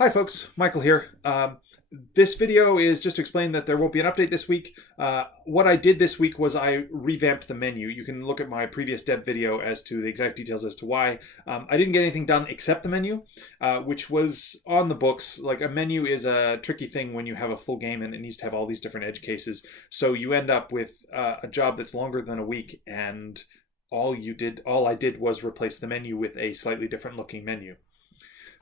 Hi folks, Michael here. This video is just to explain that there won't be an update this week. What I did this week was I revamped the menu. You can look at my previous dev video as to the exact details as to why. I didn't get anything done except the menu, which was on the books. Like, a menu is a tricky thing when you have a full game and it needs to have all these different edge cases. So you end up with a job that's longer than a week, and all I did was replace the menu with a slightly different looking menu.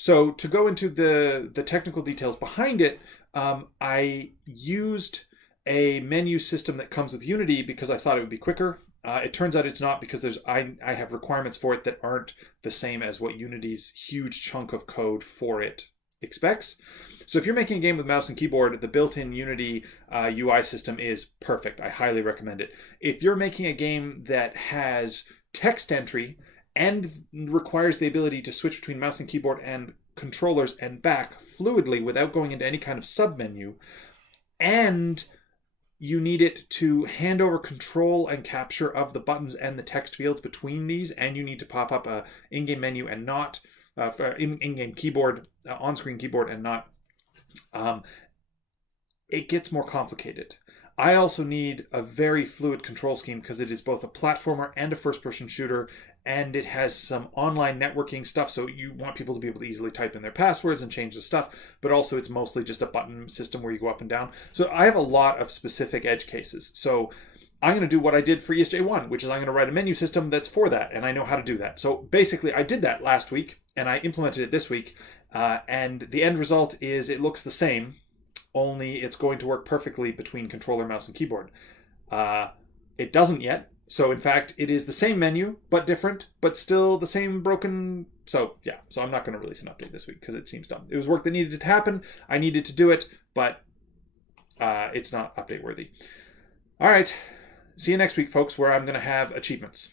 So to go into the technical details behind it, I used a menu system that comes with Unity because I thought it would be quicker. It turns out it's not, because I have requirements for it that aren't the same as what Unity's huge chunk of code for it expects. So if you're making a game with mouse and keyboard, the built-in Unity UI system is perfect. I highly recommend it. If you're making a game that has text entry and requires the ability to switch between mouse and keyboard and controllers and back fluidly without going into any kind of submenu, and you need it to hand over control and capture of the buttons and the text fields between these, and you need to pop up a in-game menu and not in-game keyboard, on-screen keyboard and not, it gets more complicated. I also need a very fluid control scheme because it is both a platformer and a first-person shooter, and it has some online networking stuff, so you want people to be able to easily type in their passwords and change the stuff, but also it's mostly just a button system where you go up and down. So I have a lot of specific edge cases. So I'm going to do what I did for ESJ1, which is I'm going to write a menu system that's for that, and I know how to do that. So basically I did that last week, and I implemented it this week, and the end result is it looks the same, only it's going to work perfectly between controller, mouse, and keyboard. It doesn't yet. So in fact, it is the same menu, but different, but still the same broken. So yeah, so I'm not going to release an update this week because it seems dumb. It was work that needed to happen. I needed to do it, but it's not update worthy. All right. See you next week, folks, where I'm going to have achievements.